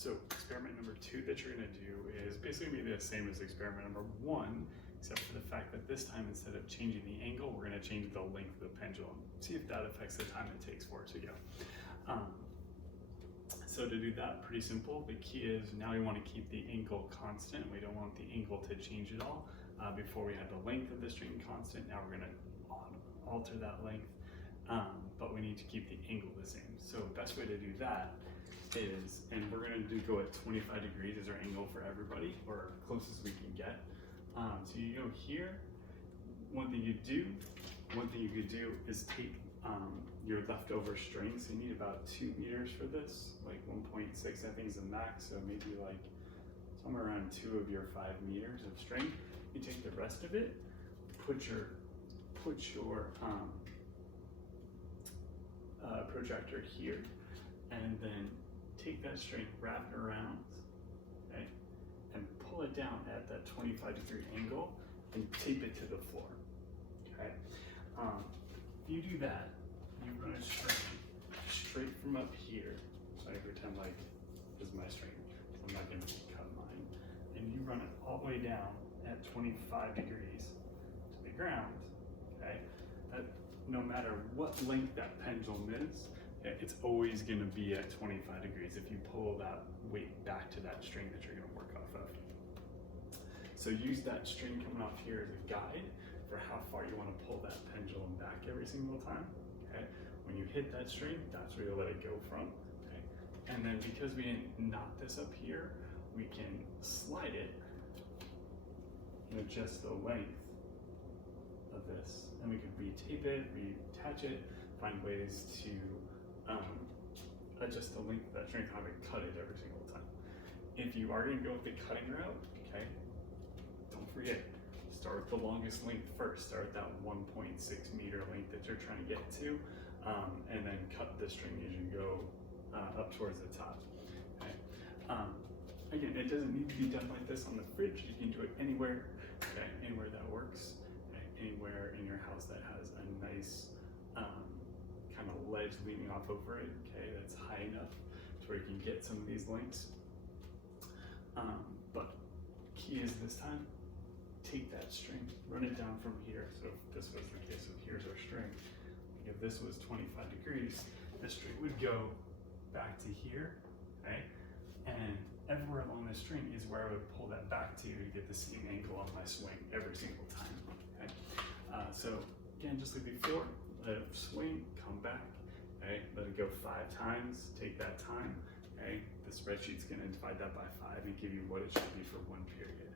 So experiment number 2 that you're gonna do is basically gonna be the same as experiment number 1, except for the fact that this time, instead of changing the angle, we're gonna change the length of the pendulum. See if that affects the time it takes for it to go. So to do that, pretty simple. The key is now we want to keep the angle constant. We don't want the angle to change at all. Before we had the length of the string constant, now we're gonna alter that length, but we need to keep the angle the same. So the best way to do that is, and we're gonna go at 25 degrees as our angle for everybody, or close as we can get. So you go here. One thing you could do is take your leftover string. So you need about 2 meters for this, like 1.6 I think is the max, so maybe like somewhere around 2 of your 5 meters of string. You take the rest of it, put your protractor here, and then take that string, wrap it around, okay, and pull it down at that 25-degree angle and tape it to the floor. Okay. If you do that, you run a string straight from up here. So I pretend like this is my string, so I'm not going to cut mine. And you run it all the way down at 25 degrees to the ground. Okay. That no matter what length that pendulum is, it's always going to be at 25 degrees if you pull that weight back to that string that you're going to work off of. So use that string coming off here as a guide for how far you want to pull that pendulum back every single time. Okay. When you hit that string, that's where you let it go from. Okay. And then because we didn't knot this up here, we can slide it and adjust the length of this, and we could re-tape it, reattach it, find ways to adjust the length of that string, how to cut it every single time. If you are going to go with the cutting route, okay, don't forget, start with the longest length first. Start with that 1.6 meter length that you're trying to get to, and then cut the string as you go up towards the top. Okay. Again, it doesn't need to be done like this on the fridge. You can do it anywhere, okay, anywhere that works, okay, anywhere in your house that has a nice kind of ledge leaning off over it, okay, that's high enough to where you can get some of these lengths. But key is this time, take that string, run it down from here. So if this was the case, so here's our string. If this was 25 degrees, this string would go back to here, okay? And everywhere along the string is where I would pull that back to get the same angle on my swing every single time, okay? So again, just like before, let it swing, come back, okay? Let it go 5 times, take that time, okay? The spreadsheet's gonna divide that by 5 and give you what it should be for 1 period.